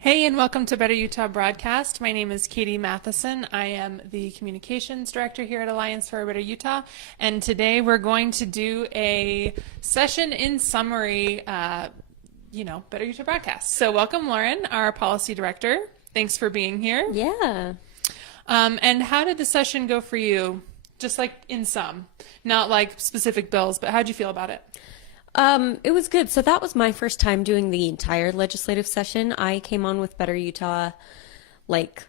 Hey, and welcome to Better Utah Broadcast. My name is Katie Matheson. I am the Communications Director here at Alliance for a Better Utah, and today we're going to do a session in summary, Better Utah Broadcast. So welcome, Lauren, our Policy Director. Thanks for being here. Yeah. And how did the session go for you? Just like in sum, not like specific bills, but how'd you feel about it? It was good. So that was my first time doing the entire legislative session. I came on with Better Utah like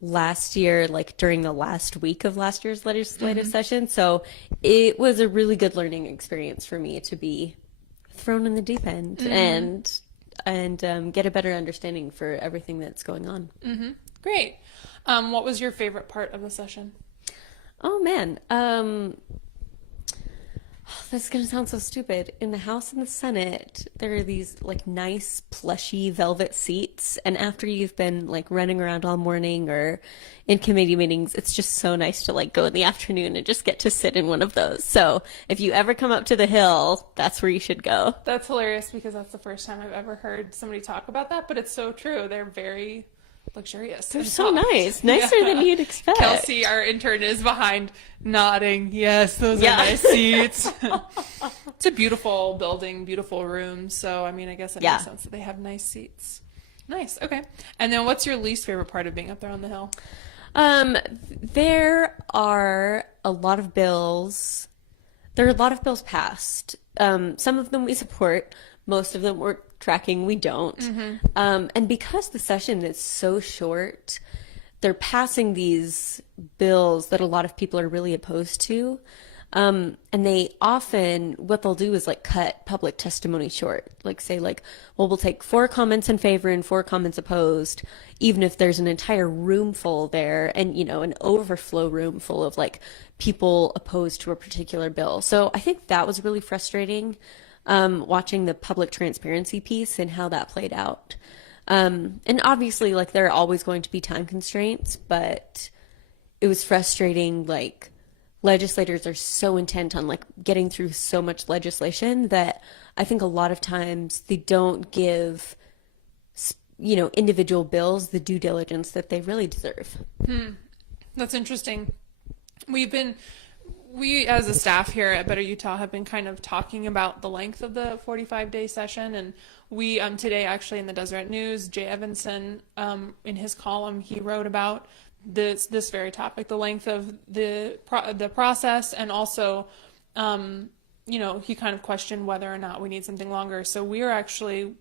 last year, like during the last week of last year's legislative session. So it was a really good learning experience for me to be thrown in the deep end and get a better understanding for everything that's going on. Great. What was your favorite part of the session? Oh man. This is going to sound so stupid. In the House and the Senate, there are these like nice plushy velvet seats. And after you've been like running around all morning or in committee meetings, it's just so nice to like go in the afternoon and just get to sit in one of those. So if you ever come up to the Hill, that's where you should go. That's hilarious because that's the first time I've ever heard somebody talk about that, but it's so true. They're very luxurious. They're so nice. Nicer than you'd expect. Kelsey, our intern, is behind nodding. Yes, those are nice seats. It's a beautiful building, beautiful room. So, I mean, I guess it makes sense that they have nice seats. Nice. Okay. And then what's your least favorite part of being up there on the Hill? There are a lot of bills. There are a lot of bills passed. Some of them we support. Most of them we're tracking, we don't. And because the session is so short, they're passing these bills that a lot of people are really opposed to. And they often, what they'll do is like cut public testimony short. Like say like, well, we'll take 4 comments in favor and 4 comments opposed, even if there's an entire room full there and, you know, an overflow room full of like people opposed to a particular bill. So I think that was really frustrating. Watching the public transparency piece and how that played out. And obviously, like, there are always going to be time constraints, but it was frustrating, like, legislators are so intent on, like, getting through so much legislation that I think a lot of times they don't give, individual bills the due diligence that they really deserve. That's interesting. We as a staff here at Better Utah have been kind of talking about the length of the 45-day session, and we today actually in the Deseret News, Jay Evanson, in his column, he wrote about this very topic, the length of the process, and also he kind of questioned whether or not we need something longer. So we are actually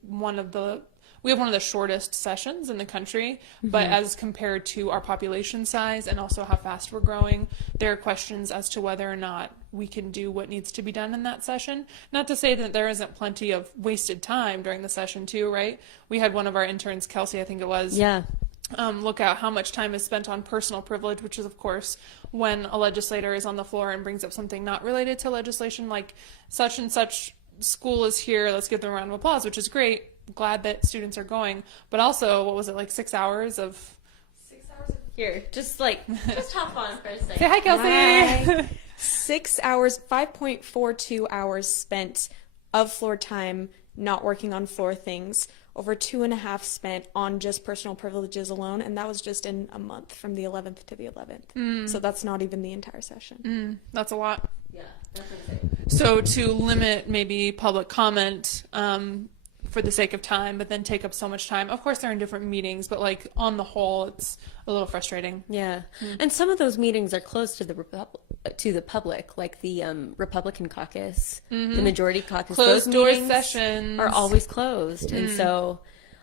we have one of the shortest sessions in the country, but as compared to our population size and also how fast we're growing, there are questions as to whether or not we can do what needs to be done in that session. Not to say that there isn't plenty of wasted time during the session too, right? We had one of our interns, Kelsey, I think it was. Yeah. Look at how much time is spent on personal privilege, which is, of course, when a legislator is on the floor and brings up something not related to legislation, like such and such school is here, let's give them a round of applause, which is great. Glad that students are going, but also, what was it, like 6 hours of... 6 hours of here. Just hop on for a second. Say hi, Kelsey! Hi. 6 hours, 5.42 hours spent of floor time not working on floor things, over 2.5 spent on just personal privileges alone, and that was just in a month from the 11th to the 11th. So that's not even the entire session. That's a lot. Yeah, definitely. So to limit maybe public comment for the sake of time, but then take up so much time. Of course, they're in different meetings, but like on the whole, it's a little frustrating. Yeah, and some of those meetings are closed to the public, like the Republican caucus, the Majority Caucus. Closed those door meetings sessions are always closed, and so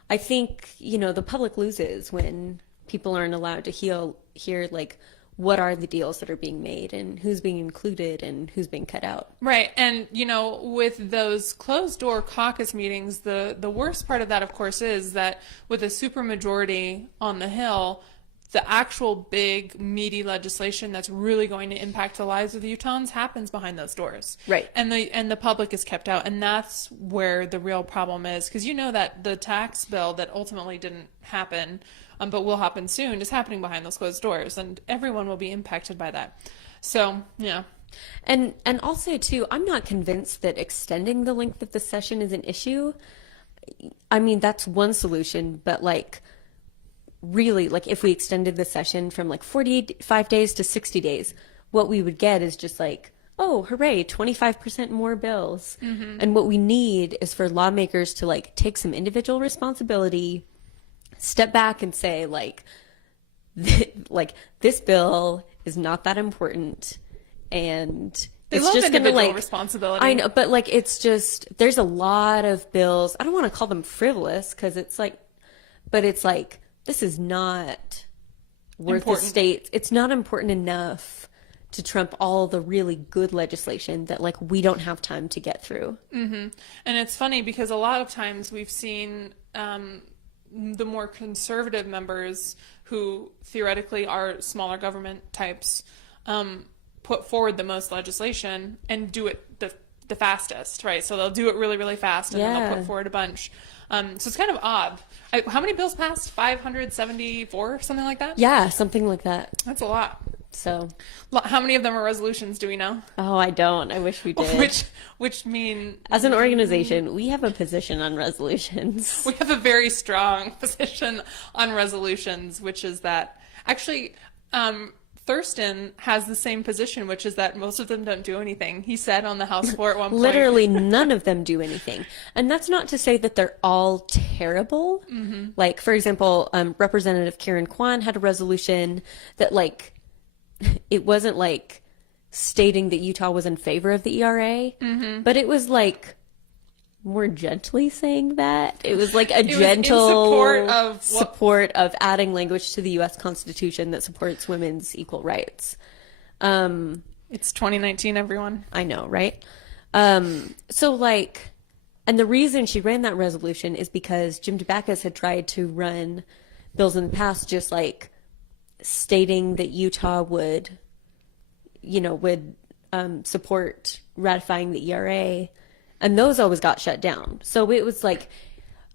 I think the public loses when people aren't allowed to hear like what are the deals that are being made and who's being included and who's being cut out. Right. And, with those closed door caucus meetings, the worst part of that, of course, is that with a supermajority on the Hill, the actual big, meaty legislation that's really going to impact the lives of the Utahns happens behind those doors. Right. And the public is kept out. And that's where the real problem is. Because that the tax bill that ultimately didn't happen, but will happen soon, is happening behind those closed doors. And everyone will be impacted by that. So, yeah. And also, too, I'm not convinced that extending the length of the session is an issue. I mean, that's one solution, but like really, like if we extended the session from like 45 days to 60 days, what we would get is just like, oh, hooray, 25% more bills. And what we need is for lawmakers to like take some individual responsibility, step back and say like, like this bill is not that important, and They it's love just gonna individual like responsibility. I know, but like it's just there's a lot of bills. I don't want to call them frivolous because it's like, but it's like this is not worth the Important. state. It's not important enough to trump all the really good legislation that like we don't have time to get through. And it's funny because a lot of times we've seen the more conservative members who theoretically are smaller government types put forward the most legislation and do it the fastest, right? So they'll do it really, really fast and then they'll put forward a bunch. So it's kind of odd. How many bills passed? 574, something like that? Yeah, something like that. That's a lot. So, How many of them are resolutions, do we know? oh, I don't. I wish we did. Which mean As an organization, we have a position on resolutions. we have a very strong position on resolutions, which is that actually Thurston has the same position, which is that most of them don't do anything. He said on the House floor at one point. Literally none of them do anything. And that's not to say that they're all terrible. Like, for example, Representative Karen Kwan had a resolution that, like, it wasn't, like, stating that Utah was in favor of the ERA, but it was, like, more gently saying that. It was, like, a gentle support of adding language to the U.S. Constitution that supports women's equal rights. It's 2019, everyone. I know, right? So, like, and the reason she ran that resolution is because Jim DeBackus had tried to run bills in the past, just like stating that Utah would support ratifying the ERA, and those always got shut down. So it was like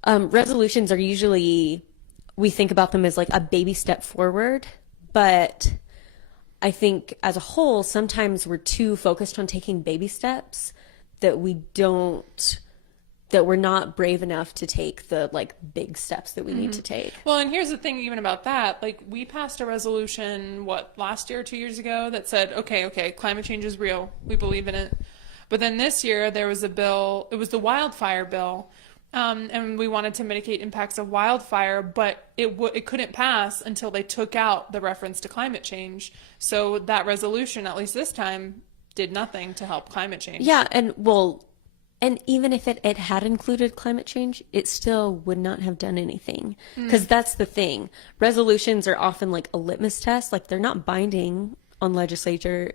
resolutions are usually, we think about them as like a baby step forward, but I think as a whole, sometimes we're too focused on taking baby steps that we're not brave enough to take the like big steps that we need to take. Well, and here's the thing even about that. Like, we passed a resolution, last year, 2 years ago, that said, okay, climate change is real. We believe in it. But then this year there was a bill, it was the wildfire bill, and we wanted to mitigate impacts of wildfire, but it couldn't pass until they took out the reference to climate change. So that resolution, at least this time, did nothing to help climate change. Yeah, and even if it had included climate change, it still would not have done anything. Because that's the thing. Resolutions are often like a litmus test. Like, they're not binding on legislators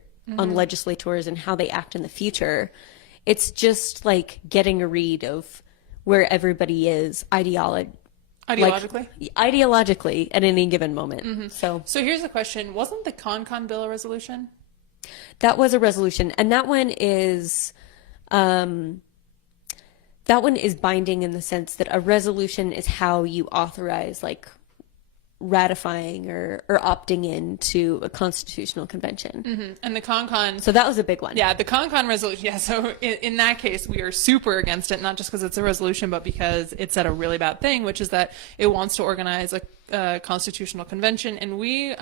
and how they act in the future. It's just like getting a read of where everybody is ideologically at any given moment. So here's the question. Wasn't the Con bill a resolution? that was a resolution. And that one is binding in the sense that a resolution is how you authorize like ratifying or opting into a constitutional convention. And the Con. So that was a big one. Yeah, the Con resolution. Yeah, so in that case, we are super against it, not just because it's a resolution, but because it said a really bad thing, which is that it wants to organize a constitutional convention. And we,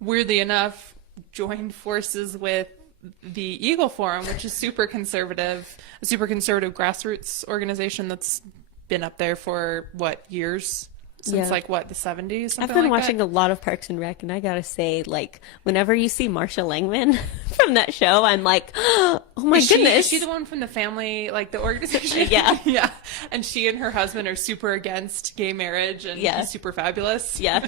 weirdly enough, joined forces with the Eagle Forum, which is a super conservative grassroots organization that's been up there for, years? Since the 70s. I've been watching a lot of Parks and Rec, and I gotta say, like, whenever you see Marsha Langman from that show, I'm like, oh my goodness. Is she the one from the family, like the organization? Yeah. Yeah. And she and her husband are super against gay marriage, and he's super fabulous. Yeah.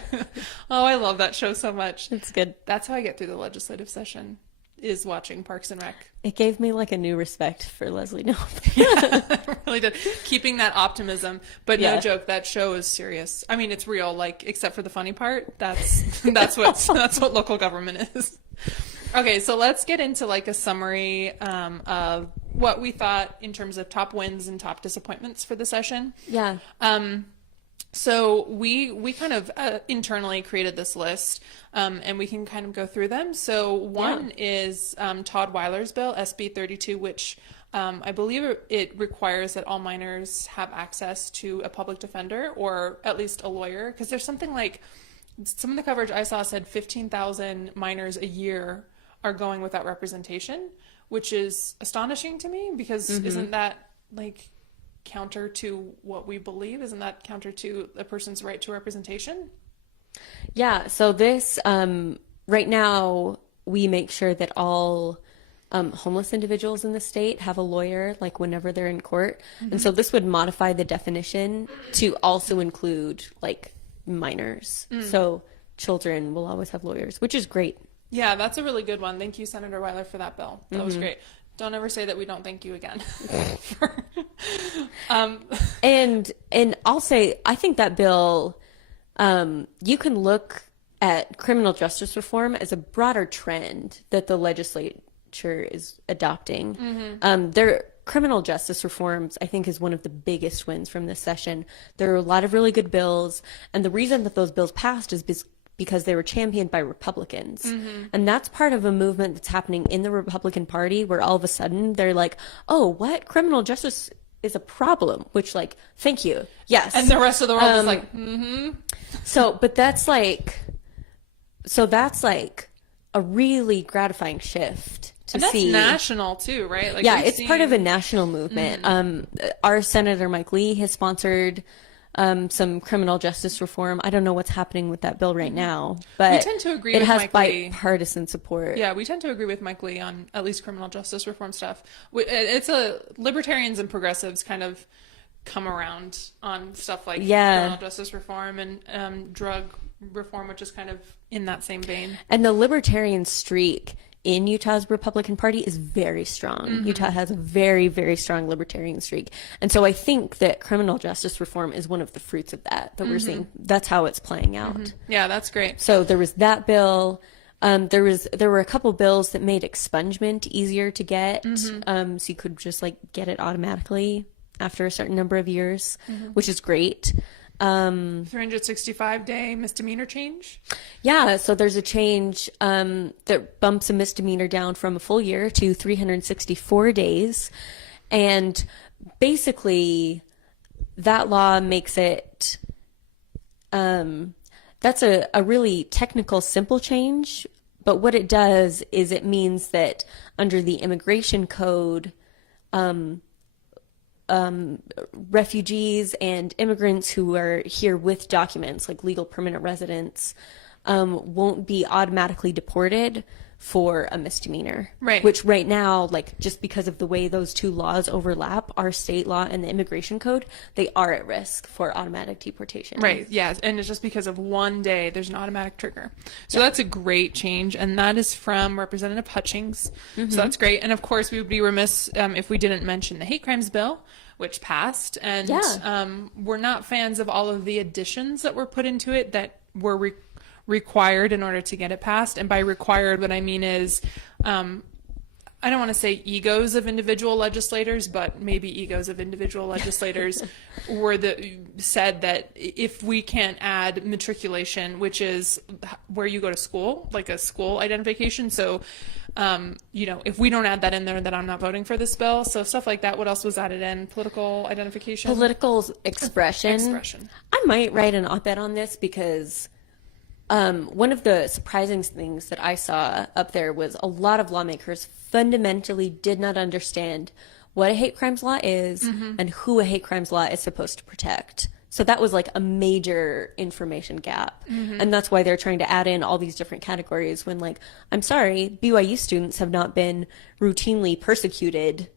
Oh, I love that show so much. It's good. That's how I get through the legislative session, is watching Parks and Rec. It gave me like a new respect for Leslie Knope. Yeah, it really did. Keeping that optimism, but no joke, that show is serious. I mean, it's real. Like, except for the funny part, that's what local government is. Okay, so let's get into like a summary of what we thought in terms of top wins and top disappointments for the session. Yeah. So we kind of internally created this list, and we can kind of go through them. So one is Todd Weiler's bill, SB 32, which I believe it requires that all minors have access to a public defender or at least a lawyer, because there's something like, some of the coverage I saw said 15,000 minors a year are going without representation, which is astonishing to me, because isn't that like counter to what we believe? Isn't that counter to a person's right to representation? Yeah, so this, right now, we make sure that all homeless individuals in the state have a lawyer, like whenever they're in court. And so this would modify the definition to also include like minors. So children will always have lawyers, which is great. Yeah, that's a really good one. Thank you, Senator Weiler, for that bill. That was great. Don't ever say that we don't thank you again. And I'll say, I think that bill, you can look at criminal justice reform as a broader trend that the legislature is adopting. Their criminal justice reforms, I think, is one of the biggest wins from this session. There are a lot of really good bills, and the reason that those bills passed is because they were championed by Republicans. And that's part of a movement that's happening in the Republican Party, where all of a sudden they're like, oh, what? Criminal justice is a problem, which, like, thank you. Yes. And the rest of the world is like, So, but that's like a really gratifying shift to and that's see. national too, right? Like, Yeah, it's part of a national movement. Our Senator Mike Lee has sponsored some criminal justice reform. I don't know what's happening with that bill right now, but we tend to agree it with has Mike Lee. bipartisan support. Yeah, we tend to agree with Mike Lee on at least criminal justice reform stuff. It's a libertarians and progressives kind of come around on stuff like criminal justice reform and drug reform, which is kind of in that same vein. And the libertarian streak in Utah's Republican Party is very strong. Utah has a very, very strong libertarian streak. And so I think that criminal justice reform is one of the fruits of that we're seeing. That's how it's playing out. Yeah, that's great. So there was that bill. There were a couple bills that made expungement easier to get. So you could just like get it automatically after a certain number of years, which is great. 365-day misdemeanor change. Yeah, so there's a change that bumps a misdemeanor down from a full year to 364 days. And basically, that law makes it, that's a really technical, simple change. But what it does is it means that under the immigration code, refugees and immigrants who are here with documents, like legal permanent residents, won't be automatically deported for a misdemeanor. Right. Which right now, like, just because of the way those two laws overlap, our state law and the immigration code, they are at risk for automatic deportation. Right, yeah, and it's just because of one day, there's an automatic trigger. So that's a great change, and that is from Representative Hutchings. So that's great. And of course, we would be remiss if we didn't mention the hate crimes bill, which passed. And we're not fans of all of the additions that were put into it that were required in order to get it passed. And by required, what I mean is, I don't want to say egos of individual legislators, but maybe egos of individual legislators said that if we can't add matriculation, which is where you go to school, like a school identification. So, if we don't add that in there, then I'm not voting for this bill. So stuff like that. What else was added in? Political identification? Political expression. I might write an op-ed on this because one of the surprising things that I saw up there was a lot of lawmakers fundamentally did not understand what a hate crimes law is and who a hate crimes law is supposed to protect. So that was like a major information gap. And that's why they're trying to add in all these different categories when, like, I'm sorry, BYU students have not been routinely persecuted,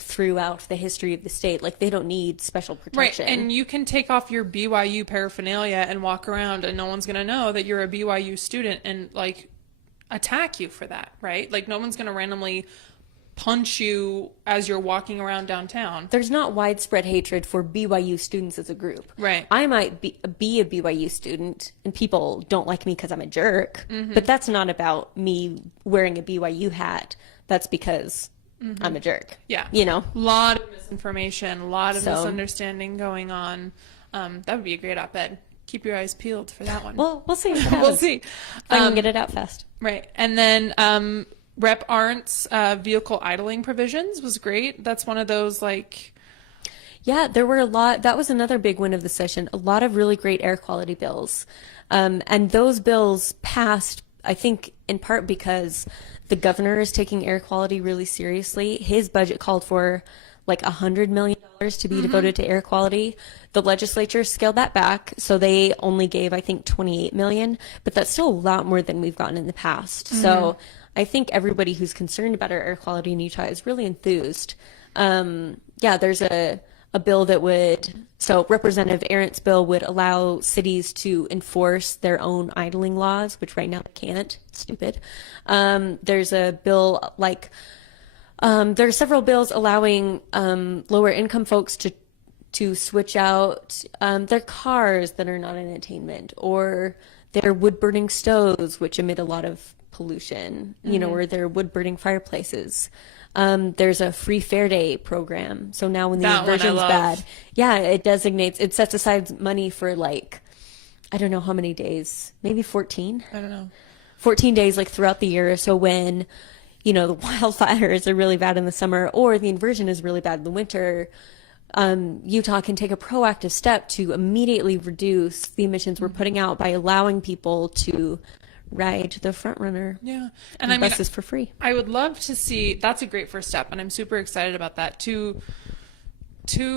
throughout the history of the state. Like, they don't need special protection. Right, and you can take off your BYU paraphernalia and walk around and no one's going to know that you're a BYU student and, like, attack you for that, right? Like, no one's going to randomly punch you as you're walking around downtown. There's not widespread hatred for BYU students as a group. Right. I might be a BYU student and people don't like me because I'm a jerk, but that's not about me wearing a BYU hat. That's because I'm a jerk. Yeah. A lot of misinformation, a lot of misunderstanding going on. That would be a great op-ed. Keep your eyes peeled for that one. Well, we'll see. We'll see. If I can get it out fast. Right. And then Rep Arndt's vehicle idling provisions was great. That's one of those like. Yeah, there were a lot. That was another big win of the session. A lot of really great air quality bills. And those bills passed, I think, in part because the governor is taking air quality really seriously. His budget called for like $100 million to be devoted to air quality. The legislature scaled that back, so they only gave, I think, 28 million, but that's still a lot more than we've gotten in the past. So I think everybody who's concerned about our air quality in Utah is really enthused. Yeah, there's a bill that would, so Representative Arendt's bill would allow cities to enforce their own idling laws, which right now they can't. It's stupid. There's a bill like, there are several bills allowing lower income folks to switch out their cars that are not an attainment, or their wood burning stoves, which emit a lot of pollution, you know, or their wood burning fireplaces. There's a free fair day program. So now when the inversion's bad, yeah, it sets aside money for like, I don't know how many days, maybe 14. I don't know. 14 days like throughout the year. So when, you know, the wildfires are really bad in the summer or the inversion is really bad in the winter, Utah can take a proactive step to immediately reduce the emissions we're putting out by allowing people to ride the front runner. Yeah. And I mean, buses for free. I would love to see, that's a great first step, and I'm super excited about that. 2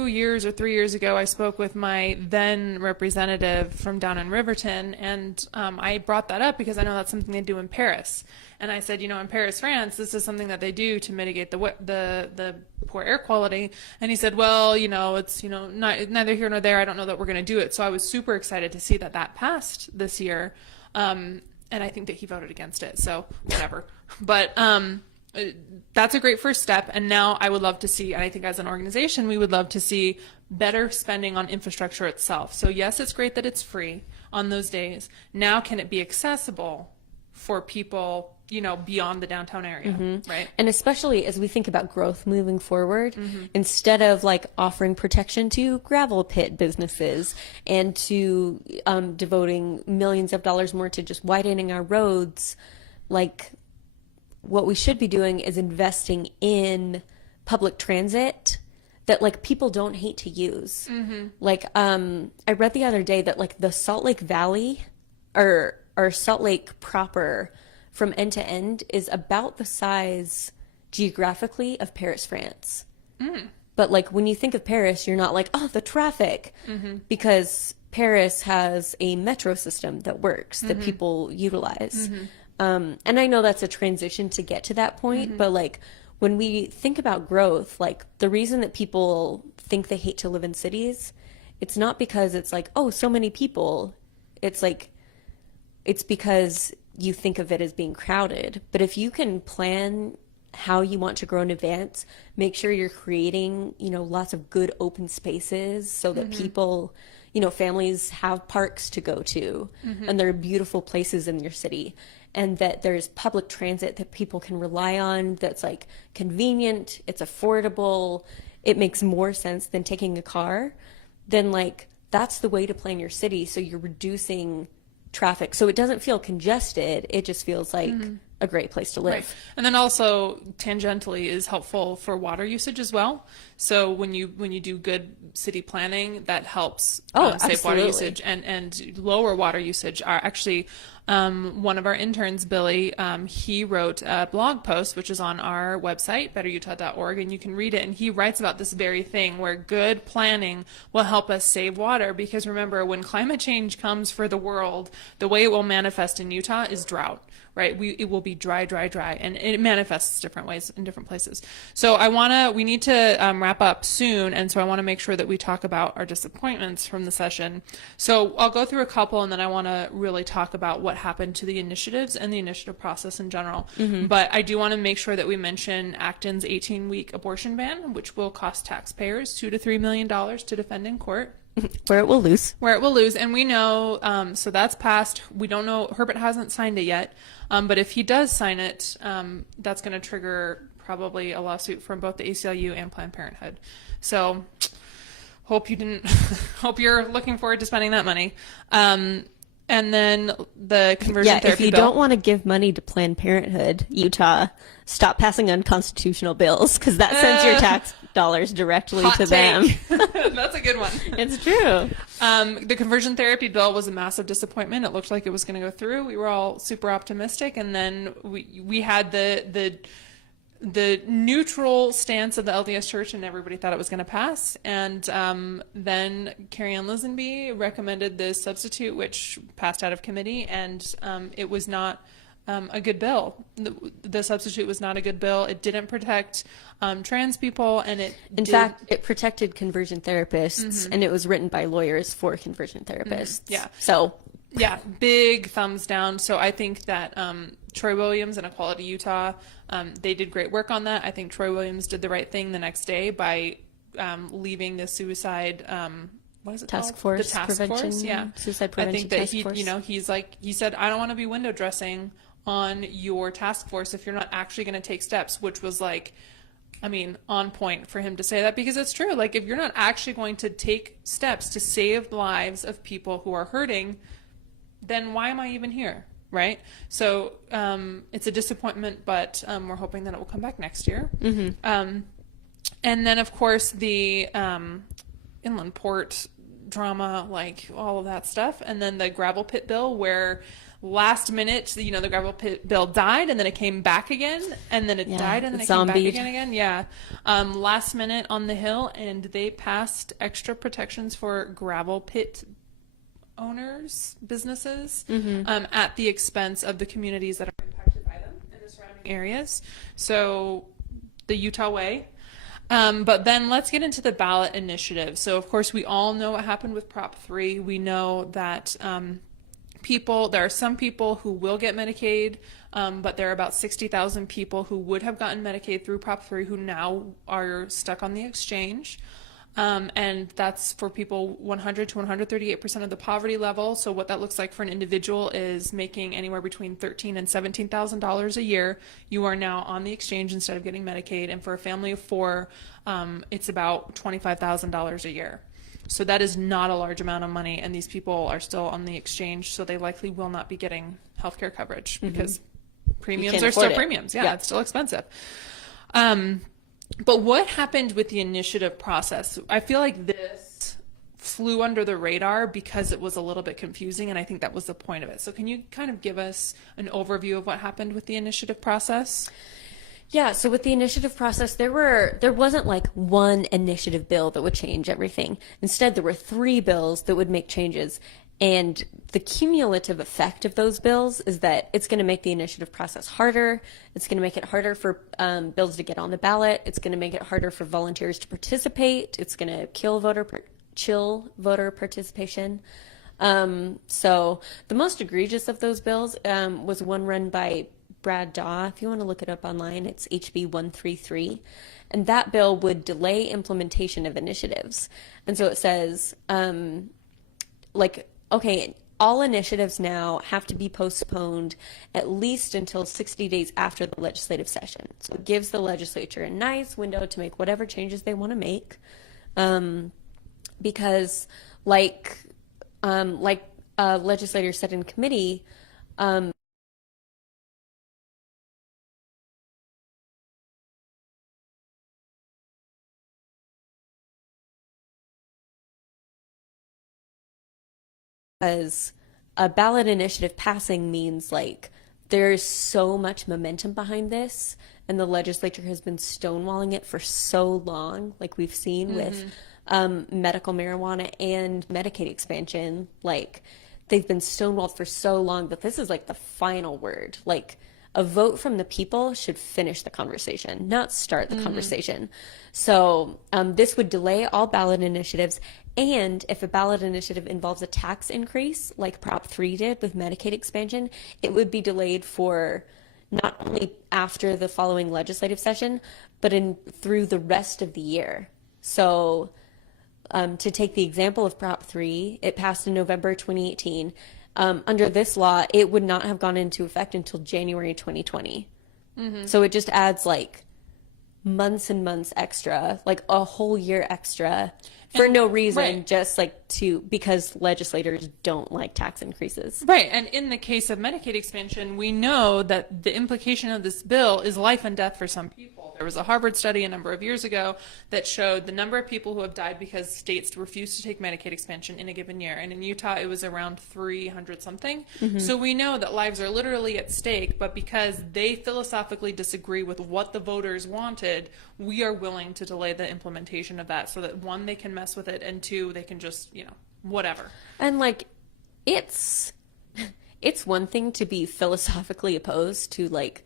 years or 3 years ago, I spoke with my then representative from down in Riverton, and I brought that up because I know that's something they do in Paris. And I said, you know, in Paris, France, this is something that they do to mitigate the poor air quality. And he said, well, you know, it's, you know, neither here nor there. I don't know that we're going to do it. So I was super excited to see that passed this year. And I think that he voted against it, so whatever. But that's a great first step. And now I would love to see, and I think as an organization, we would love to see better spending on infrastructure itself. So yes, it's great that it's free on those days. Now can it be accessible for people, you know, beyond the downtown area, right? And especially as we think about growth moving forward, instead of like offering protection to gravel pit businesses and to devoting millions of dollars more to just widening our roads, like what we should be doing is investing in public transit that like people don't hate to use. Like I read the other day that like the Salt Lake Valley or Salt Lake proper from end to end is about the size geographically of Paris, France. But like when you think of Paris, you're not like, oh, the traffic, because Paris has a metro system that works, that people utilize. And I know that's a transition to get to that point, but like when we think about growth, like the reason that people think they hate to live in cities, it's not because it's like, oh, so many people. It's like, it's because you think of it as being crowded. But if you can plan how you want to grow in advance, make sure you're creating, you know, lots of good open spaces so that people, you know, families have parks to go to and there are beautiful places in your city, and that there's public transit that people can rely on that's like convenient, it's affordable, it makes more sense than taking a car, then like that's the way to plan your city. So you're reducing traffic, so it doesn't feel congested, it just feels like a great place to live. Right. And then also tangentially is helpful for water usage as well. So when you do good city planning, that helps save water usage and lower water usage. Are actually one of our interns, Billy, he wrote a blog post, which is on our website, betterutah.org, and you can read it. And he writes about this very thing where good planning will help us save water. Because remember, when climate change comes for the world, the way it will manifest in Utah is drought. Right? It will be dry, and it manifests different ways in different places. So we need to wrap up soon, and so I want to make sure that we talk about our disappointments from the session. So I'll go through a couple, and then I want to really talk about what happened to the initiatives and the initiative process in general. But I do want to make sure that we mention Acton's 18-week abortion ban, which will cost taxpayers $2 to $3 million to defend in court. Where it will lose. And we know, so that's passed. We don't know, Herbert hasn't signed it yet, but if he does sign it, that's going to trigger probably a lawsuit from both the ACLU and Planned Parenthood. So hope you're looking forward to spending that money. And then the conversion Yeah, if therapy you bill. don't want to give money to Planned Parenthood, Utah, stop passing unconstitutional bills because that sends your tax dollars directly Hot to them. take. That's a good one. It's true. The conversion therapy bill was a massive disappointment. It looked like it was going to go through. We were all super optimistic, and then we had the neutral stance of the LDS Church, and everybody thought it was going to pass. And then Carrie Ann Lisenby recommended the substitute, which passed out of committee, and it was not a good bill. The substitute was not a good bill. It didn't protect trans people, and In fact, it protected conversion therapists, and it was written by lawyers for conversion therapists. Yeah. So, yeah, big thumbs down. So I think that Troy Williams and Equality Utah, they did great work on that. I think Troy Williams did the right thing the next day by leaving the suicide what is it task called? force, The task prevention, force, yeah. suicide I prevention think that task force. he said, I don't want to be window dressing on your task force if you're not actually going to take steps, which was like, I mean, on point for him to say that, because it's true. Like, if you're not actually going to take steps to save the lives of people who are hurting, then why am I even here? Right? So it's a disappointment, but we're hoping that it will come back next year. And then, of course, the inland port drama, like all of that stuff. And then the gravel pit bill, where last minute, the gravel pit bill died, and then it came back again, and then it died, and then it came back again. Yeah. Last minute on the Hill, and they passed extra protections for gravel pit owners, businesses, at the expense of the communities that are impacted by them in the surrounding areas. So the Utah way. But then let's get into the ballot initiative. So of course we all know what happened with Prop 3. We know that there are some people who will get Medicaid, but there are about 60,000 people who would have gotten Medicaid through Prop 3 who now are stuck on the exchange. And that's for people 100 to 138% of the poverty level. So what that looks like for an individual is making anywhere between $13,000 and $17,000 a year. You are now on the exchange instead of getting Medicaid. And for a family of four, it's about $25,000 a year. So that is not a large amount of money, and these people are still on the exchange, so they likely will not be getting healthcare coverage because premiums are still premiums. Yeah, it's still expensive. But what happened with the initiative process? I feel like this flew under the radar because it was a little bit confusing, and I think that was the point of it. So can you kind of give us an overview of what happened with the initiative process? Yeah, so with the initiative process, there wasn't like one initiative bill that would change everything. Instead, there were 3 bills that would make changes. And the cumulative effect of those bills is that it's going to make the initiative process harder. It's going to make it harder for bills to get on the ballot. It's going to make it harder for volunteers to participate. It's going to chill voter participation. So the most egregious of those bills was one run by Brad Daw. If you want to look it up online, it's HB 133. And that bill would delay implementation of initiatives. And so it says, okay, all initiatives now have to be postponed at least until 60 days after the legislative session. So it gives the legislature a nice window to make whatever changes they want to make. Because like legislators said in committee, because a ballot initiative passing means like there's so much momentum behind this, and the legislature has been stonewalling it for so long, like we've seen with medical marijuana and Medicaid expansion. Like they've been stonewalled for so long that this is like the final word. Like a vote from the people should finish the conversation, not start the conversation. So this would delay all ballot initiatives. And if a ballot initiative involves a tax increase, like Prop 3 did with Medicaid expansion, it would be delayed for not only after the following legislative session, but through the rest of the year. So to take the example of Prop 3, it passed in November 2018. Under this law, it would not have gone into effect until January 2020. So it just adds like months and months extra, like a whole year extra for no reason, right. just like because legislators don't like tax increases. Right. And in the case of Medicaid expansion, we know that the implication of this bill is life and death for some people. There was a Harvard study a number of years ago that showed the number of people who have died because states refused to take Medicaid expansion in a given year. And in Utah, it was around 300 something. So we know that lives are literally at stake, but because they philosophically disagree with what the voters wanted, we are willing to delay the implementation of that so that, one, they can mess with it, and two, they can just, whatever. And like, it's one thing to be philosophically opposed to like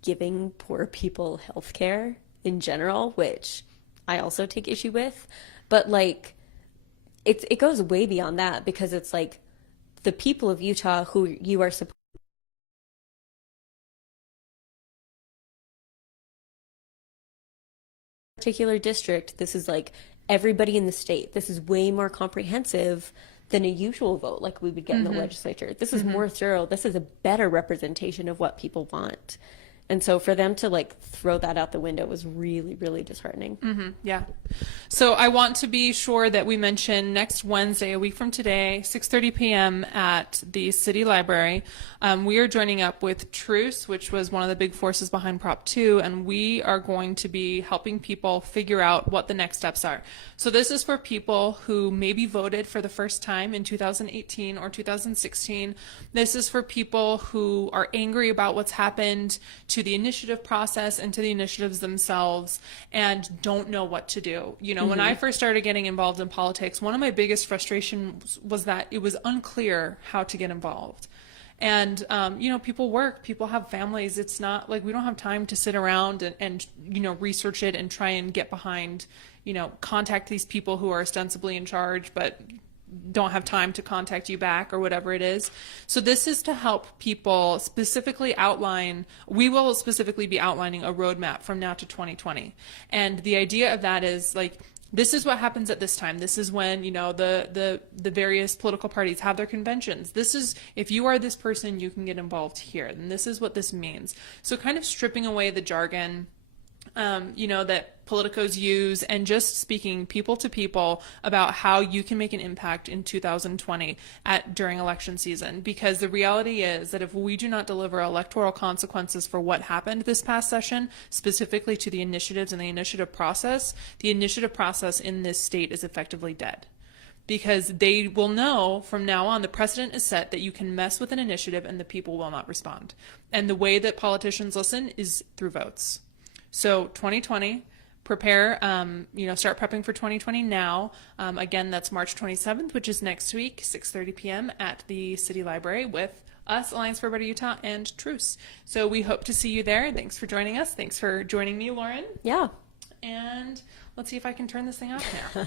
giving poor people health care in general, which I also take issue with, but like it goes way beyond that, because it's like the people of Utah who you are supposed particular district, this is like everybody in the state. This is way more comprehensive than a usual vote like we would get in the legislature. This is more thorough. This is a better representation of what people want. And so for them to like throw that out the window was really, really disheartening. Yeah. So I want to be sure that we mention next Wednesday, a week from today, 6:30 p.m. at the City Library. We are joining up with Truce, which was one of the big forces behind Prop 2, and we are going to be helping people figure out what the next steps are. So this is for people who maybe voted for the first time in 2018 or 2016. This is for people who are angry about what's happened to the initiative process and to the initiatives themselves and don't know what to do. When I first started getting involved in politics, one of my biggest frustrations was that it was unclear how to get involved. And, people work, people have families. It's not like we don't have time to sit around and research it and try and get behind, contact these people who are ostensibly in charge, but don't have time to contact you back or whatever it is. So this is to help people specifically outline, we will specifically be outlining a roadmap from now to 2020. And the idea of that is like, this is what happens at this time. This is when, the various political parties have their conventions. This is, if you are this person, you can get involved here. And this is what this means. So kind of stripping away the jargon, that politicos use, and just speaking people to people about how you can make an impact in 2020 during election season. Because the reality is that if we do not deliver electoral consequences for what happened this past session, specifically to the initiatives and the initiative process in this state is effectively dead. Because they will know from now on, the precedent is set that you can mess with an initiative and the people will not respond. And the way that politicians listen is through votes. So 2020, prepare, start prepping for 2020 now. Again, that's March 27th, which is next week, 6:30 p.m. at the City Library with us, Alliance for a Better Utah, and Truce. So we hope to see you there. Thanks for joining us. Thanks for joining me, Lauren. Yeah. And let's see if I can turn this thing off now.